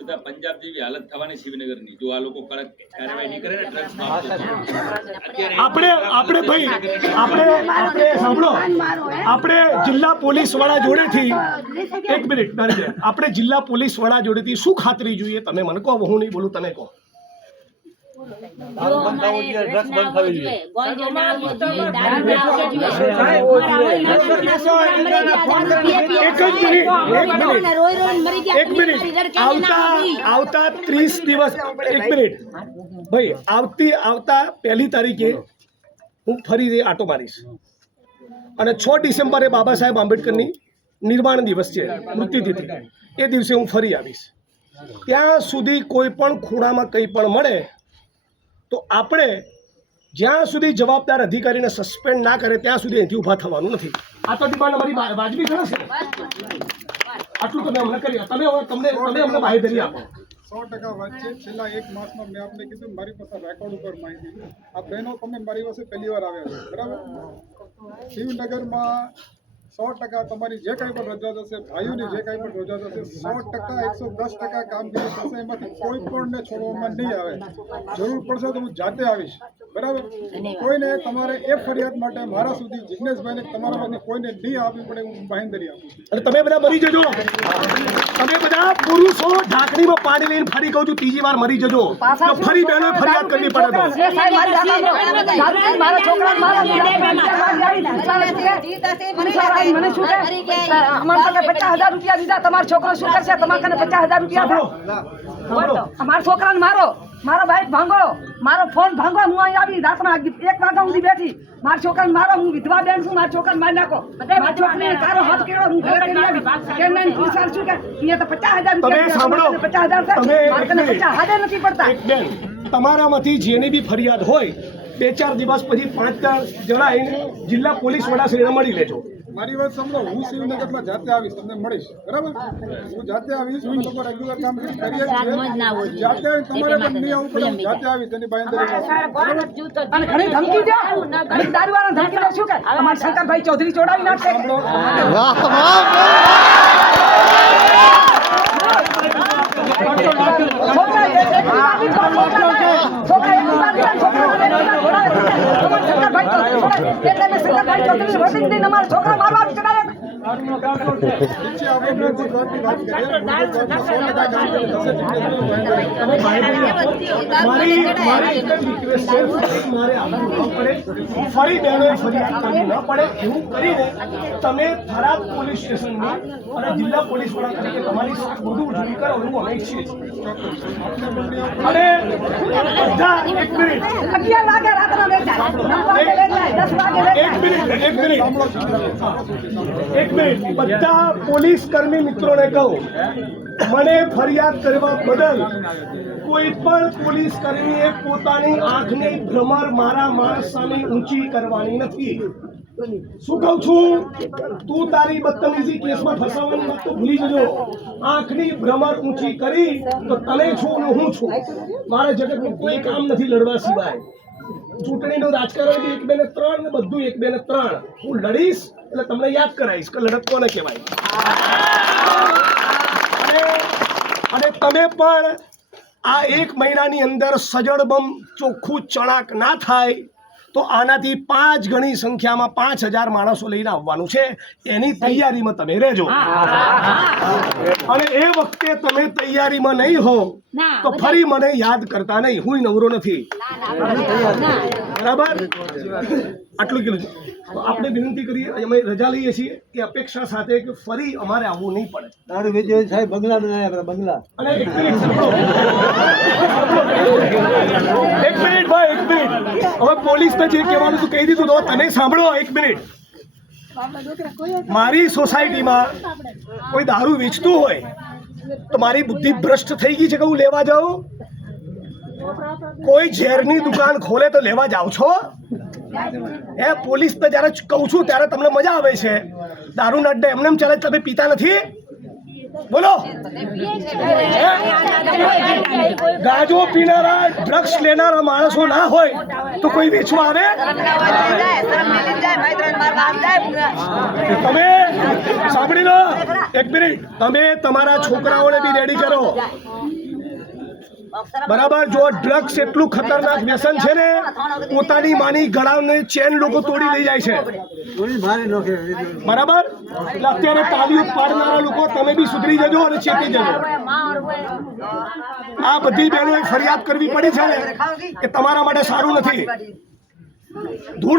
બધા પંજાબ જેવી હાલત થવાની શિવનગરની જો આ લોકો કડક કાર્યવાહી નહીં કરે ને ડ્રગ્સ આપણે ભાઈ આપણે સાંભળો, આપણે જિલ્લા પોલીસ વડા જોડેથી એક મિનિટ આપણે જિલ્લા પોલીસ વડા જોડેથી શું ખાતરી જોઈએ તમે મને કહો, હું નહીં બોલું, તમે કહો. આવતા 30 દિવસ એક મિનિટ ભાઈ આવતા 1 તારીખે હું ફરી આટો મારીશ અને 6 ડિસેમ્બરે બાબા સાહેબ આંબેડકરની નિર્વાણ દિવસ છે, મૃત્યુતિથિ, એ દિવસે હું ફરી આવીશ. ત્યાં સુધી કોઈ પણ ખૂણામાં કંઈ પણ મળે તો આપણે જ્યાં સુધી જવાબદાર અધિકારીને સસ્પેન્ડ ના કરે ત્યાં સુધી અહીંથી ઊભા થવાનું નથી. આ તો ડિમાન્ડ અમારી વાજબી ગણશે. આટલું તમે અમને કરી, તમે અમને બાહેધરી આપો. 100% વાત છે. છેલ્લા 1 માસમાં મેં આપને કીધું મારી પાસે રેકોર્ડ ઉપર માહિતી. આ બહેનો તમે મારી પાસે પહેલી વાર આવ્યા છો, બરાબર? શિવનગરમાં 100% તમારી જે કાંઈ પણ રજૂઆત હશે, ભાઈઓની જે કાંઈ પણ રજૂઆત હશે, 100% 110% કામગીરી થશે. એમાંથી કોઈ પણને છોડવામાં નહીં આવે. જરૂર પડશે તો હું જાતે આવીશ, બરાબર? કોઈને તમારે એ ફરિયાદ માટે મારા સુધી જિગ્નેશભાઈને તમારામાંથી કોઈને નહીં આપવી પડે, હું બાંહેધરી આપું છું. અને તમે બધા મરી જજો, તમે બધા પુરુષો ઢાંકણીમાં પાણી લઈને ફરી કહું છું ત્રીજી વાર મરી જજો તો ફરી બહેનો ફરિયાદ કરવી પડે. તમારો છોકરો શું કરશે? તમારે 50,000 રૂપિયા અમારા છોકરાને મારો બાઈક ભાંગો, મારો ફોન ભાંગો. હું અહીં આવી રાતના 1 વાગ્યા સુધી બેઠી. મારા છોકરાને મારો, હું વિધવા બેન છું, મારા છોકરાને મારી નાખો. મારા છોકરીને તારો હાથ કેળો, હું ઘરે કરી આવી. કેમ નહીં પૂછાર શું કે અહીંયા તો 50,000 રૂપિયા 50,000 નથી પડતા. તમારામાંથી જેની બી ફરિયાદ હોય 2-4 દિવસ પછી 5 જણા જિલ્લા પોલીસ વડાશ્રીને મળી લેજો. મારી વાત સાંભળો, હું શિવનગરમાં જાતે આવીશ, તમને મળીશ, બરાબર? હું જાતે આવીશ, હું લોકો રેગ્યુલર કામ કરીએ છીએ. જાતે આવીશ, તમારે પણ નહીં આવવું પડે, હું જાતે આવીશ. એની બાંહેધરી અને ઘણી ધમકી દે, ઘણી દારૂવાળા ધમકી દે. શું કે અમારા શંકરભાઈ ચૌધરી ચોડાવી નાખશે. છોકરા મારવા ફરી બહેનોએ ફરિયાદ કરવી ન પડે એવું કરીને તમે થરાદ પોલીસ સ્ટેશનમાં અને જિલ્લા પોલીસ વડા તરીકે તમારી બધું ઉજવણી કરો એવું અમે ઈચ્છીએ છીએ. અને બધા 1 મિનિટ 11 વાગે રાતના બેઠા, 10 વાગે એક મિનિટ બધા પોલીસ કર્મી મિત્રોને કહું, મને ફરિયાદ કરવા બદલ કોઈ પણ પોલીસ કર્મીએ પોતાની આંખની ભ્રમર મારા માણસ સામે ઊંચી કરવાની નથી. શું કહું છું? તું તારી બદતમીજી કેસમાં ફસાવાની વાત તો ભૂલી જજો. આંખની ભ્રમર ઊંચી કરી તો તને છું ને હું છું. મારા જગતનું કોઈ કામ નથી લડવા સિવાય. ચૂંટણીનું રાજકારણ 1, 2 ને 3 ને બધું 1, 2 ને 3 હું લડીશ એટલે તમને યાદ કરાવીશ કે લડત કોને કહેવાય. અને તમે પણ આ 1 મહિનાની અંદર સજડબમ ચોખ્ખું ચણાક ના થાય તો આનાથી 5 ગણી સંખ્યામાં 5,000 માણસો લઈને આવવાનું છે. એની તૈયારીમાં તમે રહેજો. અને એ વખતે તમે તૈયારીમાં નહીં હો તો ફરી મને યાદ કરતા નહીં. હું નવરો નથી, બરાબર? આટલું કીધું. તો આપણે વિનંતી કરીએ, અમે રજા લઈએ છીએ કે અપેક્ષા સાથે કે ફરી અમારે આવવું નહીં પડે. તારું વિજય સાહેબ બંગલા બનાવ્યા, બંગલા. અને 1 મિનિટ ભાઈ, 1 મિનિટ. હવે પોલીસને જે કહેવાનું હતું કહી દીધું. તો તમે સાંભળો 1 મિનિટ. મારી સોસાયટીમાં કોઈ દારૂ વેચતું હોય તો મારી બુદ્ધિ ભ્રષ્ટ થઈ ગઈ છે કે હું લેવા જાઉં? કોઈ ઝેરની દુકાન ખોલે તો લેવા જાવ છો? પોલીસને જ્યારે કહું છું ત્યારે તમને મજા આવે છે. દારૂના અડ્ડે એમને ચાલે, તમે પીતા નથી? બોલો. ગાંજો પીનારા, ડ્રગ્સ લેનારા માણસો ના હોય તો કોઈ વેચવા આવે? તમે સાંભળી લો, એક મિનિટ, તમે તમારા છોકરાઓને બી રેડી કરો, બરાબર? જો ડ્રગ્સ એટલું ખતરનાક વ્યસન છે ને, પોતાની માની ગળાની ચેન લોકો તોડી લઈ જાય છે, બરાબર? એટલે અત્યારે તાલીઓ પાડનારા લોકો તમે બી સુધરી જજો અને ચેતી જજો. આ બધી બહેનોએ ફરિયાદ કરવી પડી છે ને, કે તમારા માટે સારું નથી. ધૂળ